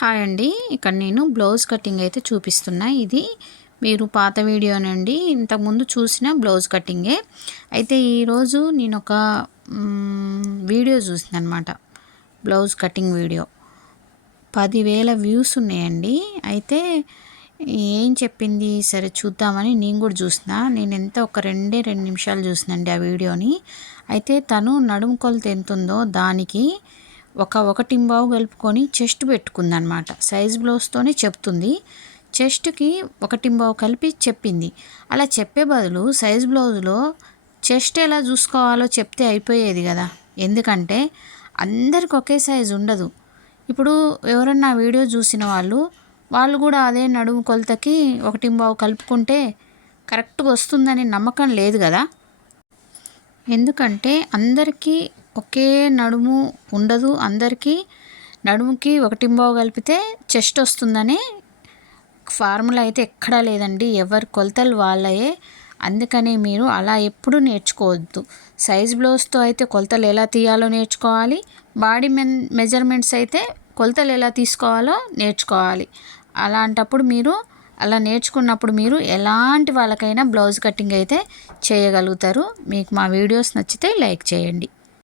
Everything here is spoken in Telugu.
హాయ్ అండి. ఇక్కడ నేను బ్లౌజ్ కటింగ్ అయితే చూపిస్తున్నా. ఇది మీరు పాత వీడియో నుండి ఇంతకుముందు చూసిన బ్లౌజ్ కటింగే. అయితే ఈరోజు నేను ఒక వీడియో చూసిన అనమాట. బ్లౌజ్ కటింగ్ వీడియో 10,000 వ్యూస్ ఉన్నాయండి. అయితే ఏం చెప్పింది సరే చూద్దామని నేను కూడా చూసిన. నేను ఎంత ఒక 2 నిమిషాలు చూసినండి ఆ వీడియోని. అయితే తను నడుము కొలత ఎంత ఉందో దానికి ఒకటి బావు కలుపుకొని చెస్ట్ పెట్టుకుందనమాట. సైజ్ బ్లౌజ్తోనే చెప్తుంది. చెస్ట్కి ఒకటి బావు కలిపి చెప్పింది. అలా చెప్పే బదులు సైజ్ బ్లౌజ్లో చెస్ట్ ఎలా చూసుకోవాలో చెప్తే అయిపోయేది కదా. ఎందుకంటే అందరికి ఒకే సైజు ఉండదు. ఇప్పుడు ఎవరన్నా వీడియో చూసిన వాళ్ళు కూడా అదే నడుము కొలతకి ఒకటి బావు కలుపుకుంటే కరెక్ట్గా వస్తుందని నమ్మకం లేదు కదా. ఎందుకంటే అందరికీ ఒకే నడుము ఉండదు. అందరికీ నడుముకి ఒకటి బావు కలిపితే చెస్ట్ వస్తుందని ఫార్ములా అయితే ఎక్కడా లేదండి. ఎవరి కొలతలు వాళ్ళయే. అందుకని మీరు అలా ఎప్పుడు నేర్చుకోవద్దు. సైజ్ బ్లౌజ్తో అయితే కొలతలు ఎలా తీయాలో నేర్చుకోవాలి. బాడీ మెజర్మెంట్స్ అయితే కొలతలు ఎలా తీసుకోవాలో నేర్చుకోవాలి. అలాంటప్పుడు మీరు అలా నేర్చుకున్నప్పుడు మీరు ఎలాంటి వాళ్ళకైనా బ్లౌజ్ కటింగ్ అయితే చేయగలుగుతారు. మీకు మా వీడియోస్ నచ్చితే లైక్ చేయండి.